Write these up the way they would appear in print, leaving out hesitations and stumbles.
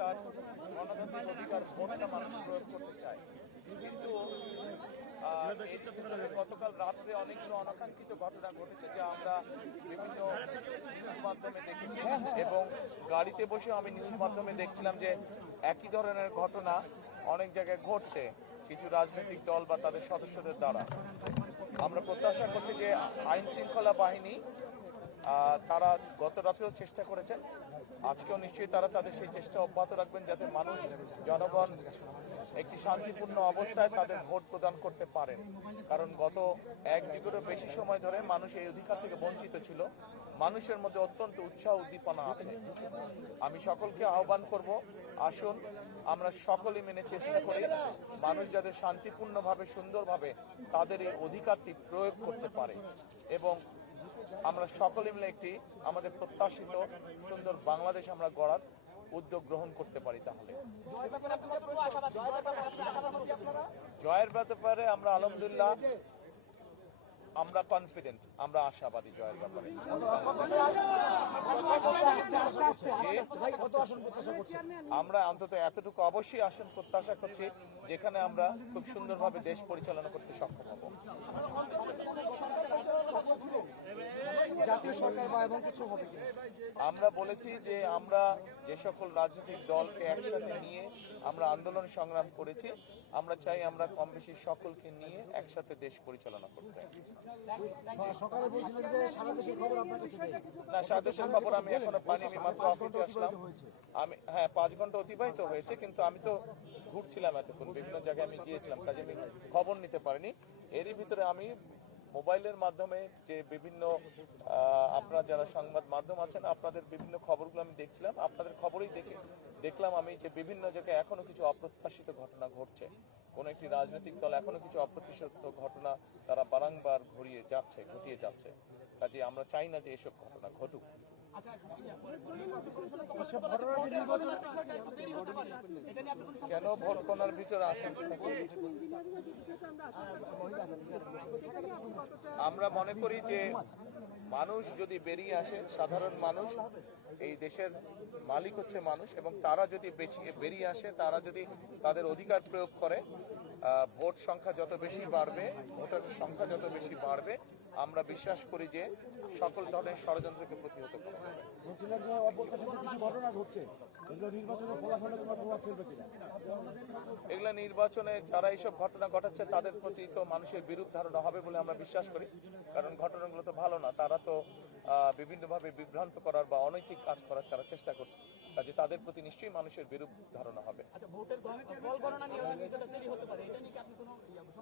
তার গণতান্ত্রিক অধিকার ভোটটা মানুষ প্রয়োগ করতে চায়। কিন্তু গতকাল রাত্রে অনেকগুলো অনাকাঙ্ক্ষিত ঘটনা ঘটেছে যা আমরা বিভিন্ন নিউজ মাধ্যমে দেখেছি, এবং গাড়িতে বসে আমি নিউজ মাধ্যমে দেখছিলাম যে একই ধরনের ঘটনা অনেক জায়গায় ঘটছে কিছু রাজনৈতিক দল বা তাদের সদস্যদের দ্বারা। আমরা প্রত্যাশা করছি যে আইন শৃঙ্খলা বাহিনী তারা গত রাত্রেও চেষ্টা করেছেন, আজকেও নিশ্চয়ই তারা তাদের সেই চেষ্টা অব্যাহত রাখবেন যাতে মানুষ জনগণ একটি শান্তিপূর্ণ অবস্থায় তাদের ভোট প্রদান করতে পারেন। কারণ গত এক যুগেরও বেশি সময় ধরে মানুষ এই অধিকার থেকে বঞ্চিত ছিল। মানুষের মধ্যে অত্যন্ত উৎসাহ উদ্দীপনা আছে। আমি সকলকে আহ্বান করব, আসুন আমরা সকলে মিলে চেষ্টা করি মানুষ যাতে শান্তিপূর্ণভাবে সুন্দরভাবে তাদের এই অধিকারটি প্রয়োগ করতে পারে, এবং আমরা সকলে মিলে একটি আমাদের প্রত্যাশিত সুন্দর বাংলাদেশ আমরা গড়ার উদ্যোগ গ্রহণ করতে পারি। তাহলে জয়ের ব্যাপারে আমরা আলহামদুলিল্লাহ আমরা কনফিডেন্ট, আমরা আশাবাদী জয়ের ব্যাপারে। আমরা অন্তত এতটুকু অবশ্যই আসন প্রত্যাশা করছি যেখানে আমরা খুব সুন্দরভাবে দেশ পরিচালনা করতে সক্ষম হব। আমরা বলেছি যে আমরা যে সকল রাজনৈতিক দলকে একসাথে নিয়ে আমরা আন্দোলন সংগ্রাম করেছি, আমরা চাই আমরা কম বেশি সকলকে নিয়ে একসাথে দেশ পরিচালনা করতে। না, সারা দেশের খবর আমি এখনো পাইনি, আমি মাত্র অফিসে আসলাম। আমি 5 ঘন্টা অতিবাহিত হয়েছে, কিন্তু আমি তো ঘুরছিলাম এতক্ষণ, বিভিন্ন জায়গায় আমি গিয়েছিলাম, কাজে আমি খবর নিতে পারিনি। এরই ভিতরে আমি মোবাইলের মাধ্যমে যে বিভিন্ন আপনারা যারা সংবাদ মাধ্যম আছেন আপনাদের বিভিন্ন খবরগুলো আমি দেখছিলাম, আপনাদের খবরেই দেখলাম আমি যে বিভিন্ন জায়গায় এখনো কিছু অপ্রত্যাশিত ঘটনা ঘটছে। কোন একটি রাজনৈতিক দল এখনো কিছু অপ্রত্যাশিত ঘটনা তারা বারংবার ঘটিয়ে যাচ্ছে। কাজে আমরা চাই না যে এসব ঘটনা ঘটুক। কেন ভোট গণনার ভিতরে আসেন? আমরা মনে করি যে মানুষ যদি বেরিয়ে আসে, সাধারণ মানুষ, এই দেশের মালিক হচ্ছে মানুষ, এবং তারা যদি বেরিয়ে আসে, তারা যদি তাদের অধিকার প্রয়োগ করে, ভোট সংখ্যা যত বেশি বাড়বে, ভোটারের সংখ্যা যত বেশি বাড়বে, আমরা বিশ্বাস করি যে সকল ধরনের ষড়যন্ত্রকে প্রতিহত করা যাবে। এগুলা নির্বাচনে যারা এইসব ঘটনা ঘটাচ্ছে তাদের প্রতি তো মানুষের বিরূপ ধারণা হবে বলে আমরা বিশ্বাস করি, কারণ ঘটনাগুলো তো ভালো না। তারা তো বিভিন্নভাবে বিভ্রান্ত করার বা অনৈতিক কাজ করার তারা চেষ্টা করছে, কাজে তাদের প্রতি নিশ্চয়ই মানুষের বিরূপ ধারণা হবে।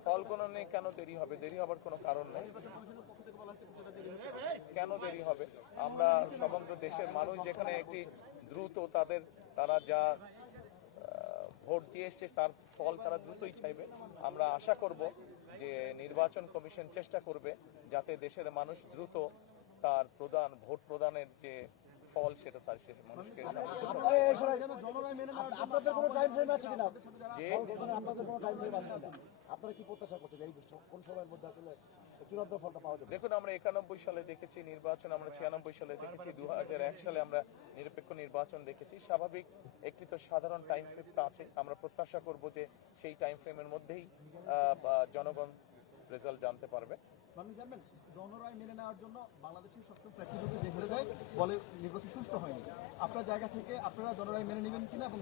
ফল গণনা কেন দেরি হবে? দেরি হবার কোনো কারণ নেই। কেন দেরি হবে? আমরা সমগ্র দেশের মানুষ যেখানে একটি দ্রুত তারা যা ভোট দিয়ে এসছে তার ফল তারা দ্রুতই চাইবে। আমরা আশা করব যে নির্বাচন কমিশন চেষ্টা করবে যাতে দেশের মানুষ দ্রুত তার ভোট প্রদানের যে ফল সেটা তার শেষ মানুষকে। দেখুন, আমরা 91 সালে দেখেছি নির্বাচন, আমরা 96 সালে দেখেছি, 2001 সালে আমরা নিরপেক্ষ নির্বাচন দেখেছি। স্বাভাবিক একটি তো সাধারণ টাইম ফ্রেম আছে। আমরা প্রত্যাশা করব যে সেই টাইম ফ্রেমের মধ্যেই জনগণ রেজাল্ট জানতে পারবে। জনরায় মেনে নেওয়ার জন্য বাংলাদেশের সবচেয়ে প্র্যাকটিস যে হেরে যায় বলে নির্বাচন সুষ্ঠু হয়নি। আপনার জায়গা থেকে আপনারা জনরায় মেনে নেবেন কিনা, এবং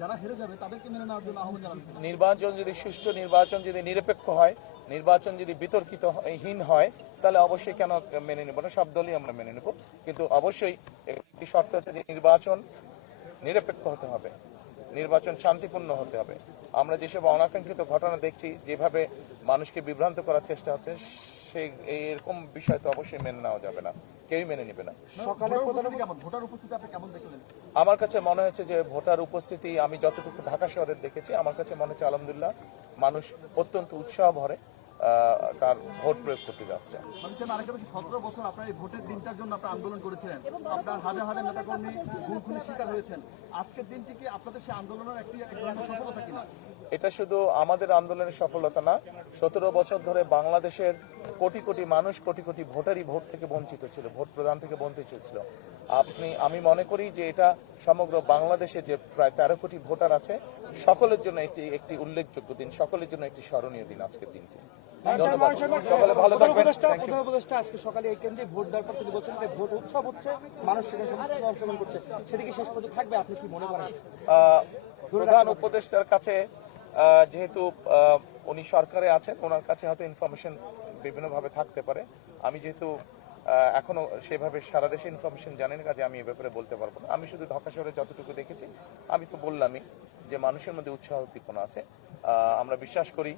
যারা হেরে যাবে তাদেরকে মেনে নেওয়ার জন্য আহ্বান জানাবেন? নির্বাচন যদি সুষ্ঠু, নির্বাচন যদি নিরপেক্ষ হয়, নির্বাচন যদি বিতর্কিতহীন হয়, তাহলে অবশ্যই কেন মেনে নেব না, সব দলই আমরা মেনে নেব। কিন্তু অবশ্যই একটি শর্ত আছে যে নির্বাচন নিরপেক্ষ হতে হবে, নির্বাচন শান্তিপূর্ণ হতে হবে। আমরা যেসব অনাকাঙ্ক্ষিত ঘটনা দেখছি, যেভাবে মানুষকে বিভ্রান্ত করার চেষ্টা হচ্ছে, সেই এরকম বিষয় তো অবশ্যই মেনে নেওয়া যাবে না, কেউই মেনে নেবে না। আমার কাছে মনে হচ্ছে যে ভোটার উপস্থিতি আমি যতটুকু ঢাকা শহরের দেখেছি, আমার কাছে মনে হচ্ছে আলহামদুলিল্লাহ মানুষ অত্যন্ত উৎসাহ ভরে তার ভোট প্রয়োগ করতে যাচ্ছে। 17 বছর আপনার এই ভোটের দিনটার জন্য আপনারা আন্দোলন করেছিলেন, আপনার হাজার হাজার নেতাকর্মী খুনের শিকার হয়েছেন। আজকের দিনটি কি আপনাদের সেই আন্দোলনের একটি সফলতা কিনা? এটা শুধু আমাদের আন্দোলনের সফলতা না, 17 বছর ধরে বাংলাদেশের কোটি কোটি মানুষ, কোটি কোটি ভোটারই ভোট থেকে বঞ্চিত ছিল, ভোট প্রদান থেকে বঞ্চিত ছিল। আমি মনে করি যে এটা সমগ্র বাংলাদেশে যে প্রায় 13 কোটি ভোটার আছে সকলের জন্য একটি উল্লেখযোগ্য দিন, সকলের জন্য একটি স্মরণীয় দিন আজকের দিনটি। ধন্যবাদ, সকলে ভালো থাকবেন। Thank you. প্রধান উপদেষ্টা আজকে সকালে এই কেন্দ্রে ভোট দেওয়ার পর তিনি বলছেন যে ভোট উৎসব হচ্ছে, মানুষ সেখানে সম্পূর্ণ অংশগ্রহণ করছে, সেদিকে শেষ পর্যন্ত থাকবে, আপনি কি মনে করেন? প্রধান উপদেষ্টার কাছে যেহেতু উনি সরকারে আছেন, ওনার কাছে হয়তো ইনফরমেশন বিভিন্নভাবে থাকতে পারে। আমি যেহেতু এখনো সেভাবে সারা দেশে ইনফরমেশন জানেন, কাজে আমি এ ব্যাপারে বলতে পারবো না। আমি শুধু ঢাকা শহরে যতটুকু দেখেছি, আমি তো বললামই যে মানুষের মধ্যে উৎসাহ উদ্দীপনা আছে। আমরা বিশ্বাস করি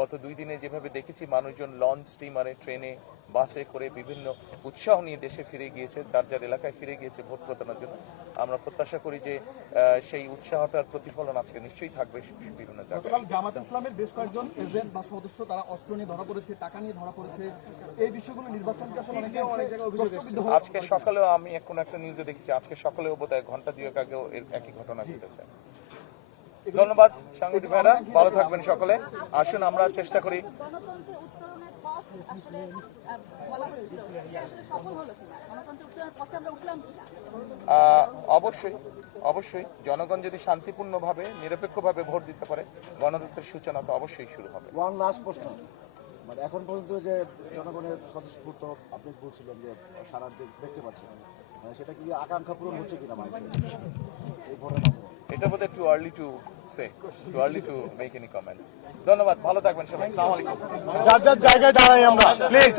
গত 2 দিনে যেভাবে দেখেছি মানুষজন লঞ্চ, স্টিমারে, ট্রেনে, বাসে করে বিভিন্ন উৎসাহ নিয়ে দেশে ফিরে গিয়েছে, যার যার এলাকায় ফিরে গিয়েছে ভোট প্রদানের জন্য। আমরা প্রত্যাশা করি যে সেই উৎসাহটার প্রতিফলন আজকে নিশ্চয়ই থাকবে বিভিন্ন জায়গায়। গতকাল জামাত ইসলামের বেশ কয়েকজন এজেন্ট বা সদস্য তারা অস্ত্র নিয়ে ধরা পড়েছে, টাকা নিয়ে ধরা পড়েছে। এই বিষয়গুলো নির্বাচনকে আসলে অনেক জায়গায় প্রশ্নবিদ্ধ হয়ে আজকে সকালেও আমি কোনো একটা নিউজে দেখেছি, আজকে সকালেও বোধহয় ঘন্টা 2 আগেও একই ঘটনা ঘটেছে। ধন্যবাদ সাংবাদিক ভাইরা, ভালো থাকবেন সকলে। আসুন আমরা চেষ্টা করি। গণতন্ত্রের উত্তরণের পথ আসলে বলা হয়েছিল যে আসলে সফল হলো কিনা, গণতন্ত্রের উত্তরণের পথে আমরা উঠলাম কিনা? অবশ্যই জনগণ যদি শান্তিপূর্ণভাবে নিরপেক্ষভাবে ভোট দিতে পারে, গণতন্ত্রের সূচনা তো অবশ্যই শুরু হবে। ওয়ান লাস্ট প্রশ্ন, মানে এখন পর্যন্ত যে জনগণের স্বতঃস্ফূর্ত আপনি বলছিলেন যে সারা দেখতে পাচ্ছেন, মানে সেটা কি আকাঙ্ক্ষা পূরণ হচ্ছে কিনা মানুষের এই ভোটের মাধ্যমে? এটা বোধহয় too early to make any comment. ধন্যবাদ, ভালো থাকবেন সবাই। আসসালামু আলাইকুম। যার যার জায়গায় দাঁড়াই আমরা প্লিজ।